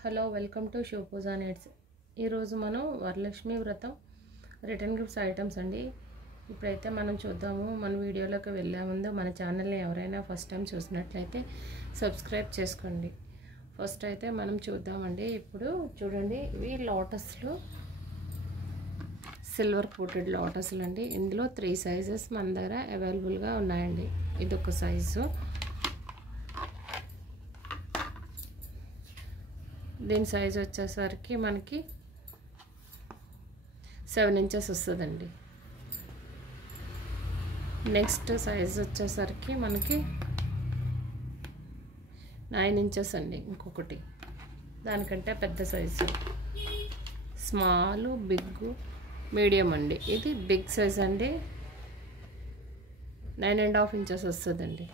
Hello welcome to show Pooja nets. ఈరోజు మనం వరలక్ష్మి వ్రతం రిటర్న్ గిఫ్ట్స్ ఐటమ్స్ అండి. ఇప్పుడైతే మనం చూద్దాము. మన వీడియోలోకి వెళ్ళే ముందు మన ఛానల్ని ఎవరైనా ఫస్ట్ టైం చూసినట్లయితే సబ్స్క్రైబ్ చేసుకోండి. ఫస్ట్ అయితే మనం చూద్దామండి. ఇప్పుడు చూడండి, ఇవి లోటస్లు, సిల్వర్ కోటెడ్ లోటస్లు అండి. ఇందులో 3 సైజెస్ మన దగ్గర అవైలబుల్గా ఉన్నాయండి. ఇదొక సైజు, దీని సైజ్ వచ్చేసరికి మనకి 7 ఇంచెస్ వస్తుందండి. నెక్స్ట్ సైజ్ వచ్చేసరికి మనకి 9 ఇంచెస్ అండి. ఇంకొకటి దానికంటే పెద్ద సైజు, స్మాల్, బిగ్, మీడియం అండి. ఇది బిగ్ సైజ్ అండి, 9.5 ఇంచెస్ వస్తుందండి.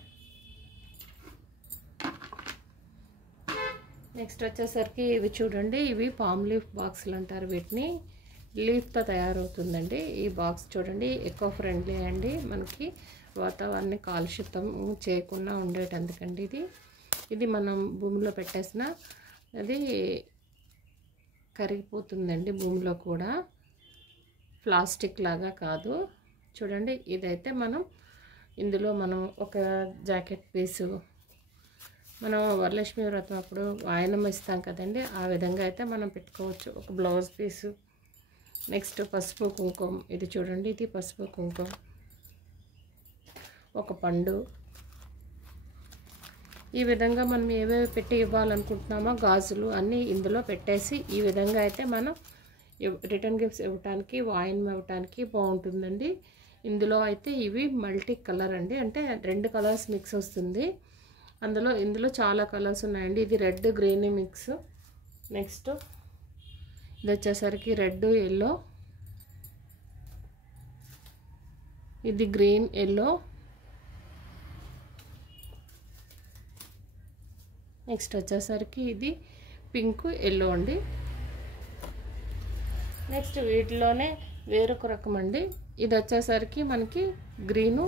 నెక్స్ట్ వచ్చేసరికి ఇవి చూడండి, ఇవి పామ్ లీఫ్ బాక్సులు అంటారు. వీటిని లీఫ్తో తయారవుతుందండి. ఈ బాక్స్ చూడండి, ఎకో ఫ్రెండ్లీ అండి. మనకి వాతావరణాన్ని కాలుష్యం చేయకుండా ఉండేటందుకండి ఇది మనం భూమిలో పెట్టేసిన అది కరిగిపోతుందండి. భూమిలో కూడా ప్లాస్టిక్ లాగా కాదు. చూడండి, ఇదైతే ఇందులో మనం ఒక జాకెట్ పీసు, మనం వరలక్ష్మి వ్రతం అప్పుడు వాయనం ఇస్తాం కదండి, ఆ విధంగా అయితే మనం పెట్టుకోవచ్చు. ఒక బ్లౌజ్ పీసు, నెక్స్ట్ పసుపు కుంకుమ, ఇది చూడండి, ఇది పసుపు కుంకుమ, ఒక పండు, ఈ విధంగా మనం ఏవేవి పెట్టి ఇవ్వాలనుకుంటున్నామో గాజులు అన్నీ ఇందులో పెట్టేసి ఈ విధంగా అయితే మనం రిటర్న్ గిఫ్ట్స్ ఇవ్వటానికి, వాయినం ఇవ్వటానికి బాగుంటుందండి. ఇందులో అయితే ఇవి మల్టీ కలర్ అండి, అంటే 2 కలర్స్ మిక్స్ వస్తుంది. ఇందులో చాలా కలర్స్ ఉన్నాయండి. ఇది రెడ్ గ్రీన్ మిక్స్. నెక్స్ట్ ఇది వచ్చేసరికి రెడ్ ఎల్లో, ఇది గ్రీన్ ఎల్లో, నెక్స్ట్ వచ్చేసరికి ఇది పింక్ ఎల్లో అండి. నెక్స్ట్ వీటిలోనే వేరొక రకం అండి. ఇది వచ్చేసరికి మనకి గ్రీను,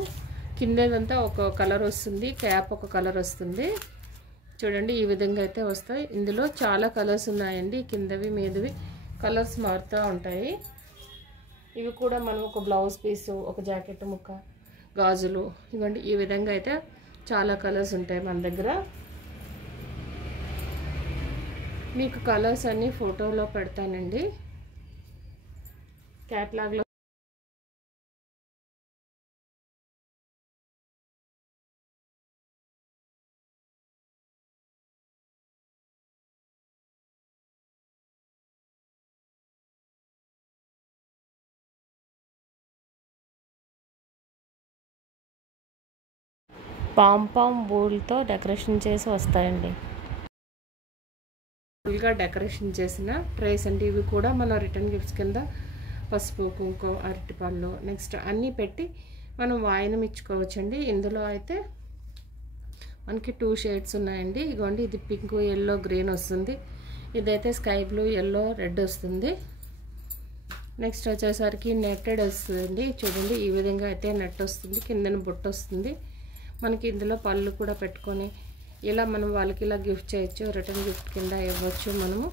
కిందదంతా ఒక కలర్ వస్తుంది, క్యాప్ ఒక కలర్ వస్తుంది. చూడండి, ఈ విధంగా అయితే వస్తాయి. ఇందులో చాలా కలర్స్ ఉన్నాయండి, కిందవి మీదవి కలర్స్ మారుతూ ఉంటాయి. ఇవి కూడా మనం ఒక బ్లౌజ్ పీసు, ఒక జాకెట్ ముక్క, గాజులు, ఇవ్వండి, ఈ విధంగా అయితే చాలా కలర్స్ ఉంటాయి మన దగ్గర. మీకు కలర్స్ అన్నీ ఫోటోలో పెడతానండి, క్యాట్లాగ్లో. పామ్ బూల్తో డెకరేషన్ చేసి వస్తాయండి. ఫుల్గా డెకరేషన్ చేసిన ట్రేస్ అండి. ఇవి కూడా మన రిటర్న్ గిఫ్ట్స్ కింద పసుపు కుంకుమ, అరటిపళ్ళు, నెక్స్ట్ అన్నీ పెట్టి మనం వాయినం ఇచ్చుకోవచ్చండి. ఇందులో అయితే మనకి 2 షేడ్స్ ఉన్నాయండి. ఇదిగోండి, ఇది పింక్, ఎల్లో, గ్రీన్ వస్తుంది. ఇదైతే స్కై బ్లూ, ఎల్లో, రెడ్ వస్తుంది. నెక్స్ట్ వచ్చేసరికి నెట్టెడ్ వస్తుంది. చూడండి, ఈ విధంగా అయితే నెట్ వస్తుంది, కిందన బొట్టు వస్తుంది. మనకి ఇందులో పళ్ళు కూడా పెట్టుకొని ఇలా మనం వాళ్ళకి ఇలా గిఫ్ట్ చేయొచ్చు, రిటర్న్ గిఫ్ట్ కింద ఇవ్వచ్చు మనము.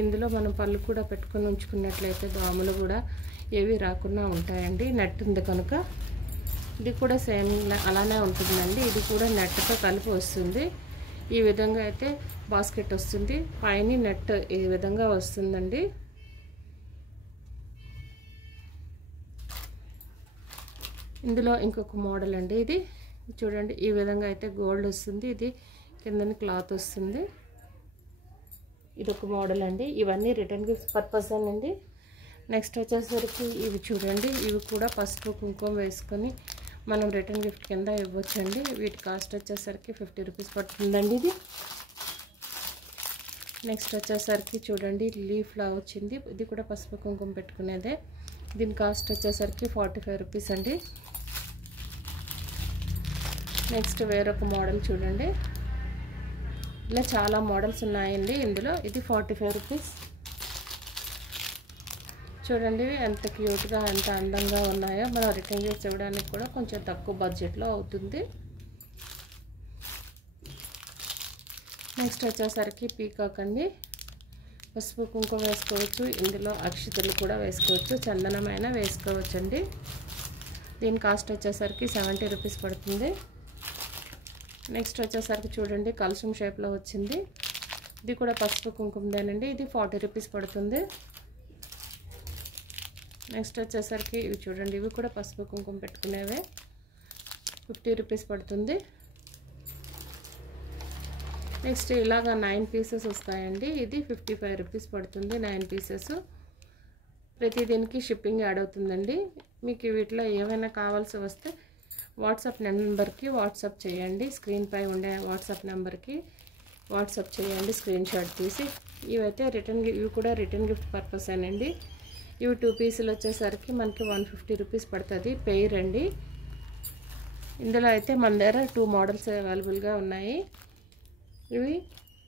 ఇందులో మనం పళ్ళు కూడా పెట్టుకొని ఉంచుకున్నట్లయితే దోమలు కూడా ఏవి రాకుండా ఉంటాయండి. నెట్ ఉంది కనుక ఇది కూడా సేమ్ అలానే ఉంటుందండి. ఇది కూడా నెట్తో కలిపి వస్తుంది. ఈ విధంగా అయితే బాస్కెట్ వస్తుంది, పైన నెట్ ఈ విధంగా వస్తుందండి. ఇందులో ఇంకొక మోడల్ అండి. ఇది చూడండి, ఈ విధంగా అయితే గోల్డ్ వస్తుంది, ఇది కిందని క్లాత్ వస్తుంది. ఇది ఒక మోడల్ అండి. ఇవన్నీ రిటర్న్ గిఫ్ట్స్ పర్పస్ అండి. నెక్స్ట్ వచ్చేసరికి ఇవి చూడండి, ఇవి కూడా పసుపు కుంకుమ వేసుకొని మనం రిటర్న్ గిఫ్ట్ కింద ఇవ్వచ్చండి. వీటి కాస్ట్ వచ్చేసరికి 50 రూపీస్ పడుతుందండి. నెక్స్ట్ వచ్చేసరికి చూడండి, లీఫ్లా వచ్చింది. ఇది కూడా పసుపు కుంకుమ పెట్టుకునేదే. దీని కాస్ట్ వచ్చేసరికి 45 రూపీస్ అండి. నెక్స్ట్ వేరొక మోడల్ చూడండి, ఇలా చాలా మోడల్స్ ఉన్నాయండి ఇందులో. ఇది 45 రూపీస్. చూడండి ఎంత క్యూట్గా, ఎంత అందంగా ఉన్నాయో. మనం రిటర్న్ గిఫ్ట్స్ ఇవ్వడానికి కూడా కొంచెం తక్కువ బడ్జెట్లో అవుతుంది. నెక్స్ట్ వచ్చేసరికి పీకాక్ అండి. పసుపు కుంకుమ వేసుకోవచ్చు, ఇందులో అక్షతలు కూడా వేసుకోవచ్చు, చందనమైన వేసుకోవచ్చండి. దీని కాస్ట్ వచ్చేసరికి 70 రూపీస్ పడుతుంది. నెక్స్ట్ వచ్చేసరికి చూడండి కలశం షేప్లో వచ్చింది. ఇది కూడా పసుపు కుంకుమదేనండి. ఇది 40 రూపీస్ పడుతుంది. నెక్స్ట్ వచ్చేసరికి ఇవి చూడండి, ఇవి కూడా పసుపు కుంకుమ పెట్టుకునేవే, 50 రూపీస్ పడుతుంది. నెక్స్ట్ ఇలాగా 9 పీసెస్ వస్తాయండి. ఇది 55 రూపీస్ పడుతుంది 9 పీసెస్. ప్రతి దీనికి షిప్పింగ్ యాడ్ అవుతుందండి. మీకు వీటిలో ఏమైనా కావాల్సి వస్తే వాట్సాప్ నెంబర్కి వాట్సాప్ చేయండి. స్క్రీన్పై ఉండే వాట్సాప్ నెంబర్కి వాట్సాప్ చేయండి స్క్రీన్ షాట్ తీసి. ఇవైతే ఇవి కూడా రిటర్న్ గిఫ్ట్ పర్పస్ అండి. ఇవి 2 పీసులు వచ్చేసరికి మనకి 150 రూపీస్ పడుతుంది పెయిర్ అండి. ఇందులో అయితే మన దగ్గర 2 మోడల్స్ అవైలబుల్గా ఉన్నాయి. ఇవి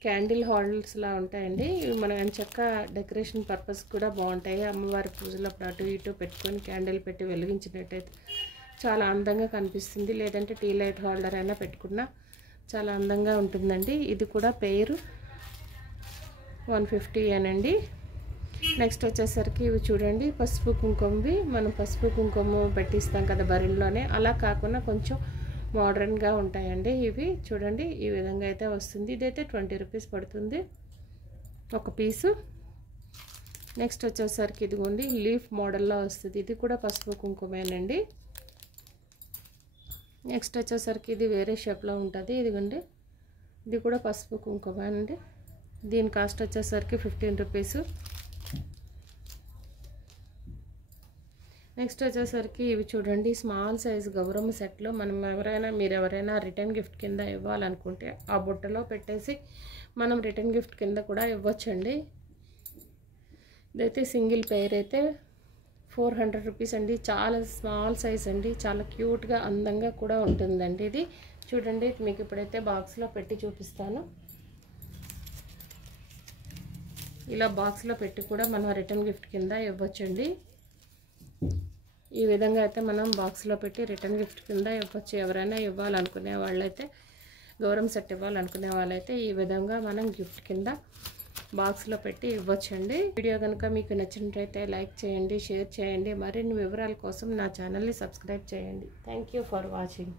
క్యాండిల్ హోల్డర్స్లా ఉంటాయండి. ఇవి మన ఎంచక్క డెకరేషన్ పర్పస్ కూడా బాగుంటాయి. అమ్మవారి పూజలప్పుడు అటు ఇటు పెట్టుకొని క్యాండిల్ పెట్టి వెలిగించినట్టయితే చాలా అందంగా కనిపిస్తుంది. లేదంటే టీ లైట్ హోల్డర్ అయినా పెట్టుకున్నా చాలా అందంగా ఉంటుందండి. ఇది కూడా పెయిర్ 150 అనండి. నెక్స్ట్ వచ్చేసరికి ఇవి చూడండి పసుపు కుంకుమవి. మనం పసుపు కుంకుమ పెట్టిస్తాం కదా బరిలోనే, అలా కాకుండా కొంచెం మోడర్న్గా ఉంటాయండి. ఇవి చూడండి ఈ విధంగా అయితే వస్తుంది. ఇదైతే 20 రూపీస్ పడుతుంది ఒక పీసు. నెక్స్ట్ వచ్చేసరికి ఇదిగోండి లీఫ్ మోడల్లో వస్తుంది. ఇది కూడా పసుపు కుంకుమేనండి. నెక్స్ట్ వచ్చేసరికి ఇది వేరే షేప్లో ఉంటుంది. ఇదిగోండి ఇది కూడా పసుపు కుంకుమ అండి. దీని కాస్ట్ వచ్చేసరికి 15 రూపీస్. నెక్స్ట్ వచ్చేసరికి ఇవి చూడండి స్మాల్ సైజ్ గౌరమ్మ సెట్లో మీరు ఎవరైనా రిటర్న్ గిఫ్ట్ కింద ఇవ్వాలనుకుంటే ఆ బుట్టలో పెట్టేసి మనం రిటర్న్ గిఫ్ట్ కింద కూడా ఇవ్వచ్చండి. ఇదైతే సింగిల్ పెయిర్ అయితే 400 రూపీస్ అండి. చాలా స్మాల్ సైజ్ అండి. చాలా క్యూట్గా అందంగా కూడా ఉంటుందండి. ఇది చూడండి మీకు ఇప్పుడైతే బాక్స్లో పెట్టి చూపిస్తాను. ఇలా బాక్స్లో పెట్టి కూడా మనం రిటర్న్ గిఫ్ట్ కింద ఇవ్వచ్చండి. ఈ విధంగా అయితే మనం బాక్స్లో పెట్టి రిటర్న్ గిఫ్ట్ కింద ఇవ్వచ్చు. ఎవరైనా ఇవ్వాలనుకునే వాళ్ళైతే గౌరమ్మ సెట్ ఇవ్వాలనుకునే వాళ్ళైతే ఈ విధంగా మనం గిఫ్ట్ కింద బాక్స్లో పెట్టి ఇవ్వచ్చండి. వీడియో కనుక మీకు నచ్చినట్లయితే లైక్ చేయండి, షేర్ చేయండి. మరిన్ని వివరాల కోసం నా ఛానల్ని సబ్స్క్రైబ్ చేయండి. Thank you for watching.